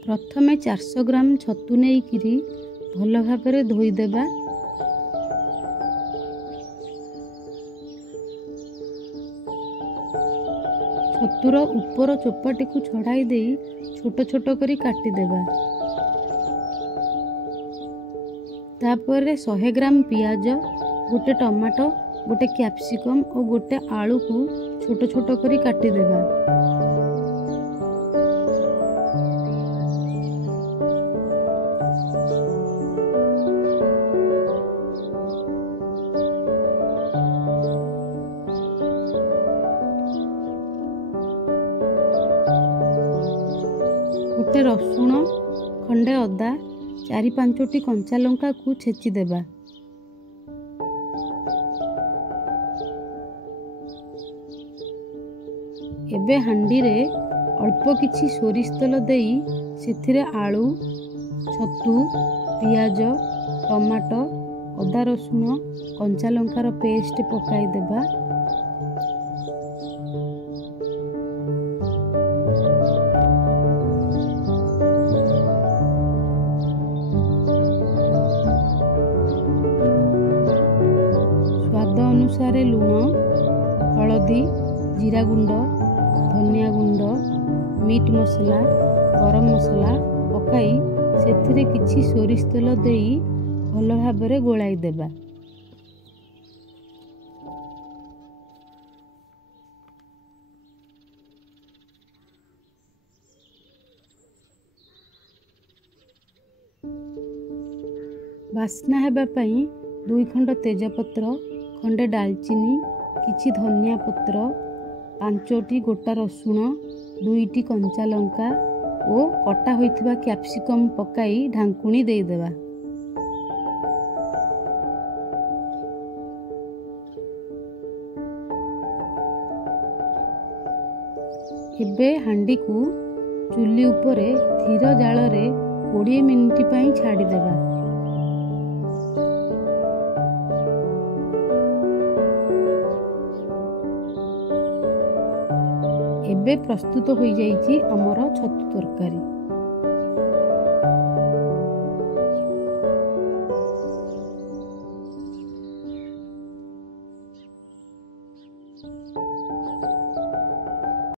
प्रथमे 400 ग्राम छतु नेइकिरी भल भाबरे धोईदेबा। छतुर उपर चोपाटी को छड़ाई दे छोट छोट करी काटिदेबा। तापर 100 ग्राम पियाज, गोटे टमाटो, गोटे कैप्सिकम और गोटे आलू को छोट छोट करी काटिदेबा। गोटे रसुण, खंडे अदा, 4-5टी कंचा लंका को छेची देबा। एबे हांडी रे अल्प किछि सोरिष तेल देई सेथिरे आलू, छतु, पियाज, टमाटो, अदा रसुण, कंचा लंकार पेस्ट पकाई देबा। स्वाद अनुसार लूण, हलदी, जीरा गुंड, धनिया गुंड, मीट मसला, गरम मसला पकाई सेथिरे किछि सोरिष तेल देई भल भाबरे गोलाई देबा। बास्ना हेबा पई 2 खंड तेजपत्र, खंडे डालचीनी, किछि धनिया पत्र, 5टी गोटा रसुण, 2टी कंचा लंका और कटा होइथिबा कैप्सिकम पकाई ढांकुणी देई देबा। एबे हांडी को चुली उपरे धीर जाल रे 20 मिनिट पई छाड़ी देबा। एबे प्रस्तुत हो जाइछि हमर छतु तरकारी।